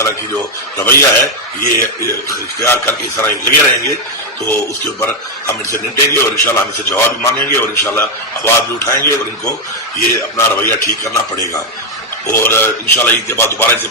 طرح کی جو رویہ ہے یہ اختیار کر کے اس طرح لگے رہیں گے تو اس کے اوپر ہم ان سے نمٹیں گے اور انشاءاللہ ہم ان سے جواب بھی مانگیں گے اور انشاءاللہ آواز بھی اٹھائیں گے اور ان کو یہ اپنا رویہ ٹھیک کرنا پڑے گا اور انشاءاللہ عید کے بعد دوبارہ سے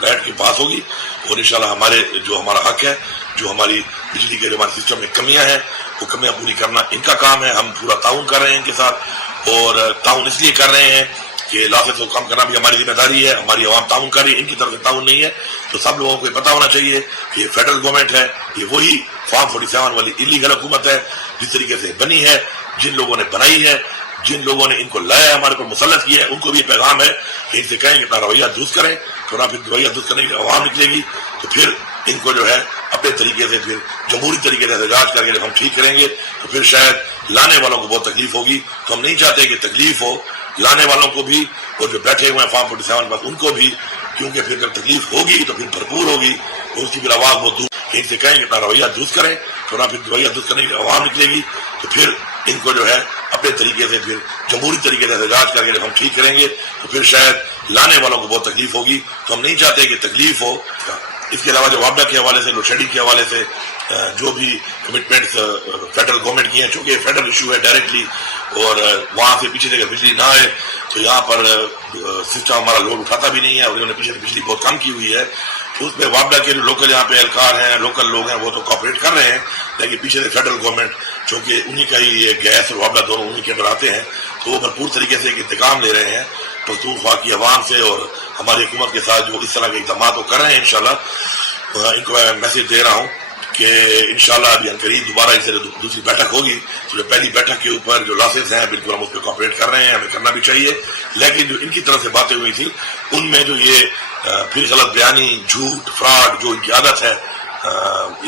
بیٹھ کے بات ہوگی اور انشاءاللہ ہمارا حق ہے، جو ہماری بجلی کے ہمارے سسٹم میں کمیاں ہیں وہ کمیاں پوری کرنا ان کا کام ہے. ہم پورا تعاون کر رہے ہیں ان کے ساتھ اور تعاون اس لیے کر رہے ہیں کہ لاسٹ کو کم کرنا بھی ہماری ذمہ داری ہے. ہماری عوام تعاون کر رہی ہے، ان کی طرف سے تعاون نہیں ہے. تو سب لوگوں کو یہ پتا ہونا چاہیے کہ یہ فیڈرل گورنمنٹ ہے، یہ وہی فارم 47 والی ایلیگل حکومت ہے جس طریقے سے بنی ہے، جن لوگوں نے بنائی ہے، جن لوگوں نے ان کو لایا ہمارے پر مسلط کیا ہے، ان کو بھی پیغام ہے کہ ان سے کہیں کہ اپنا رویہ درست کریں. تھوڑا پھر رویہ درست کرنے کی عوام نکلے گی تو پھر ان کو جو ہے اپنے طریقے سے پھر جمہوری طریقے سے احتجاج کر کے جب ہم ٹھیک کریں گے تو پھر شاید لانے والوں کو بہت تکلیف ہوگی. تو ہم نہیں چاہتے کہ تکلیف ہو لانے والوں کو بھی اور جو بیٹھے ہوئے ہیں فارم 47 پر ان کو بھی، کیونکہ پھر اگر تکلیف ہوگی تو پھر بھرپور ہوگی اور اس کی پھر آواز بہت دور. ان سے کہیں کہ اپنا رویہ درست کریں. تھوڑا پھر رویہ درست کرنے کی عوام نکلے گی تو پھر ان کو جو ہے اپنے طریقے سے پھر جمہوری طریقے سے احتجاج کر کے جب ہم ٹھیک کریں گے تو پھر شاید لانے والوں کو بہت تکلیف ہوگی. تو ہم نہیں چاہتے کہ تکلیف ہو. اس کے علاوہ جو وابڈا کے حوالے سے، لوڈ شیڈنگ کے حوالے سے جو بھی کمٹمنٹس فیڈرل گورنمنٹ کی ہیں، چونکہ فیڈرل ایشو ہے ڈائریکٹلی اور وہاں سے پیچھے سے اگر بجلی نہ آئے تو یہاں پر سسٹم ہمارا لوڈ اٹھاتا بھی نہیں ہے اور انہوں نے پیچھے سے بجلی بہت کم کی ہوئی ہے. تو اس میں وابڈا کے جو لوکل یہاں پہ اہلکار ہیں، لوکل لوگ ہیں، وہ تو کوآپریٹ کر رہے ہیں، لیکن پیچھے سے فیڈرل گورنمنٹ چونکہ انہی کا ہی یہ گیس اور وابڈا دونوں انہی کے اندر آتے ہیں تو وہ بھرپور طریقے سے ایک انتقام لے رہے ہیں پختونخوا کی عوام سے اور ہماری حکومت کے ساتھ جو اس طرح کے اقدامات وہ کر رہے ہیں. انشاءاللہ ان کو میں میسج دے رہا ہوں کہ انشاءاللہ ابھی عنقریب دوبارہ ان سے دوسری بیٹھک ہوگی تو جو پہلی بیٹھک کے اوپر جو لاسز ہیں بالکل ہم اس پہ کوآپریٹ کر رہے ہیں، ہمیں کرنا بھی چاہیے. لیکن جو ان کی طرف سے باتیں ہوئی تھی ان میں جو یہ پھر غلط بیانی، جھوٹ، فراڈ جو ان کی عادت ہے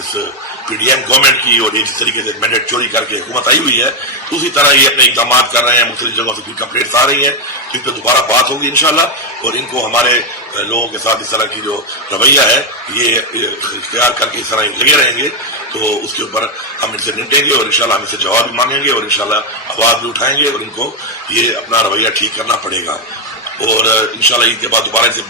اس پی ڈی ایم گورنمنٹ کی اور یہ جس طریقے سے مینڈیٹ چوری کر کے حکومت آئی ہوئی ہے تو اسی طرح یہ اپنے اقدامات کر رہے ہیں. مختلف جگہوں سے کمپلینٹس آ رہی ہیں تو اس پہ دوبارہ بات ہوگی انشاءاللہ اور ان کو ہمارے لوگوں کے ساتھ اس طرح کی جو رویہ ہے یہ اختیار کر کے اس طرح لگے رہیں گے تو اس کے اوپر ہم ان سے نمٹیں گے اور انشاءاللہ ہم ان سے جواب بھی مانگیں گے اور انشاءاللہ آواز بھی اٹھائیں گے اور ان کو یہ اپنا رویہ ٹھیک کرنا پڑے گا. اور انشاءاللہ عید کے بعد دوبارہ سے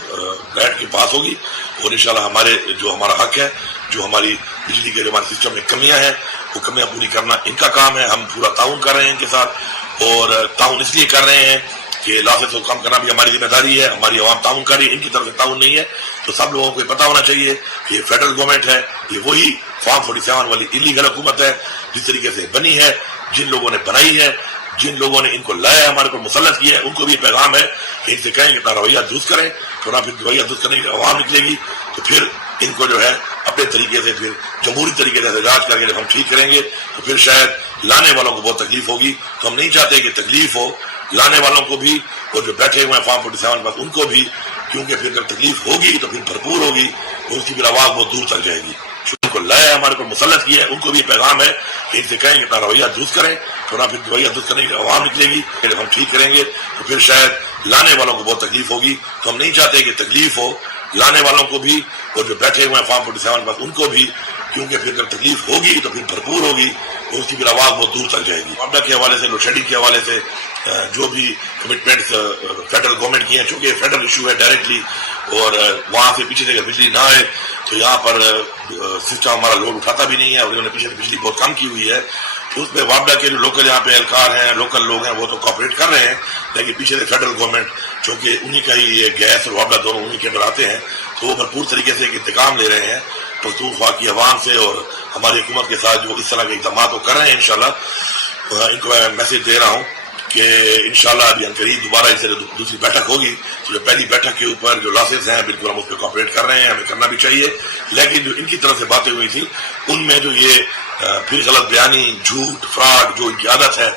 بیٹھ کے بات ہوگی اور انشاءاللہ ہمارا حق ہے، جو ہماری بجلی کے ہمارے سسٹم میں کمیاں ہیں وہ کمیاں پوری کرنا ان کا کام ہے. ہم پورا تعاون کر رہے ہیں ان کے ساتھ اور تعاون اس لیے کر رہے ہیں کہ لاسٹ کو کم کرنا بھی ہماری ذمہ داری ہے. ہماری عوام تعاون کر رہی ہے، ان کی طرف سے تعاون نہیں ہے. تو سب لوگوں کو یہ پتا ہونا چاہیے کہ یہ فیڈرل گورنمنٹ ہے، یہ وہی فارم 47 والی ایلیگل حکومت ہے جس طریقے سے بنی ہے، جن لوگوں نے بنائی ہے، جن لوگوں نے ان کو لایا ہمارے پر مسلط کیا ہے، ان کو بھی پیغام ہے کہ ان سے کہیں کہ اپنا رویہ درست کریں. تھوڑا پھر رویہ درست کرنے کی عوام نکلے گی تو پھر ان کو جو ہے اپنے طریقے سے پھر جمہوری طریقے سے احتجاج کر کے جب ہم ٹھیک کریں گے تو پھر شاید لانے والوں کو بہت تکلیف ہوگی. تو ہم نہیں چاہتے کہ تکلیف ہو لانے والوں کو بھی اور جو بیٹھے ہوئے ہیں فارم 47 پر ان کو بھی، کیونکہ پھر اگر تکلیف ہوگی تو پھر بھرپور ہوگی اور اس کی پھر آواز بہت دور تک جائے گی. ان کو لایا ہمارے پر مسلط کیا ہے، ان کو بھی پیغام ہے کہ ان سے کہیں کہ اپنا رویہ درست کریں. تھوڑا پھر رویہ درست کرنے کی عوام نکلے گی جب ہم ٹھیک کریں گے تو پھر شاید لانے والوں کو بہت تکلیف ہوگی. تو ہم نہیں چاہتے کہ تکلیف ہو لانے والوں کو بھی اور جو بیٹھے ہوئے ہیں فارم 47 پر ان کو بھی، کیونکہ پھر اگر تکلیف ہوگی تو پھر بھرپور ہوگی اور اس کی پھر آواز بہت دور تک جائے گی. وابڈا کے حوالے سے، لوڈ شیڈنگ کے حوالے سے جو بھی کمٹمنٹس فیڈرل گورنمنٹ کی ہیں، چونکہ فیڈرل ایشو ہے ڈائریکٹلی اور وہاں سے پیچھے سے اگر بجلی نہ آئے تو یہاں پر سسٹم ہمارا لوڈ اٹھاتا بھی نہیں ہے اور انہوں نے پیچھے سے بجلی بہت کم کی ہوئی ہے. تو اس میں وابڈا کے جو لوکل یہاں پہ اہلکار ہیں، لوکل لوگ ہیں، وہ تو کوآپریٹ کر رہے ہیں، لیکن پیچھے سے فیڈرل گورنمنٹ چونکہ انہی کا ہی یہ گیس اور وابڈا دونوں انہی کے اندر آتے ہیں تو وہ بھرپور طریقے سے ایک انتقام لے رہے ہیں پختونخوا کی عوام سے اور ہماری حکومت کے ساتھ جو اس طرح کے اقدامات وہ کر رہے ہیں. انشاءاللہ ان کو میں میسج دے رہا ہوں کہ انشاءاللہ ابھی عنقریب دوبارہ ان سے دوسری بیٹھک ہوگی تو جو پہلی بیٹھک کے اوپر جو لاسز ہیں بالکل ہم اس پہ کوآپریٹ کر رہے ہیں، ہمیں کرنا بھی چاہیے. لیکن جو ان کی طرف سے باتیں ہوئی تھی ان میں جو یہ پھر غلط بیانی، جھوٹ، فراڈ جو ان کی عادت ہے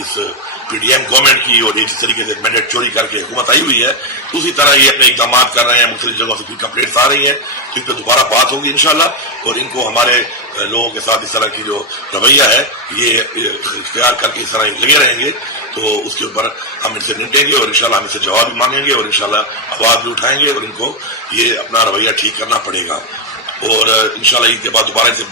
اس پی ڈی ایم گورنمنٹ کی اور یہ جس طریقے سے مینڈیٹ چوری کر کے حکومت آئی ہوئی ہے تو اسی طرح یہ اپنے اقدامات کر رہے ہیں. مختلف جگہوں سے کمپلینٹس آ رہی ہیں تو اس پہ دوبارہ بات ہوگی انشاءاللہ اور ان کو ہمارے لوگوں کے ساتھ اس طرح کی جو رویہ ہے یہ اختیار کر کے اس طرح لگے رہیں گے تو اس کے اوپر ہم ان سے نمٹیں گے اور انشاءاللہ ہم ان سے جواب بھی مانگیں گے اور انشاءاللہ آواز بھی اٹھائیں گے اور ان کو یہ اپنا رویہ ٹھیک کرنا پڑے گا. اور انشاءاللہ عید کے بعد دوبارہ سے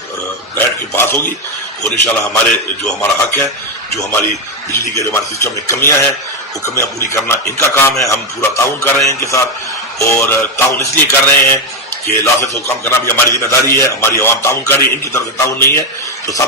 بیٹھ کے بات ہوگی اور انشاءاللہ ہمارا حق ہے، جو ہماری بجلی کے ہمارے سسٹم میں کمیاں ہیں وہ کمیاں پوری کرنا ان کا کام ہے. ہم پورا تعاون کر رہے ہیں ان کے ساتھ اور تعاون اس لیے کر رہے ہیں کہ لاسز کو کم کرنا بھی ہماری ذمہ داری ہے، ہماری عوام تعاون کر رہی ہے، ان کی طرف سے تعاون نہیں ہے، تو سب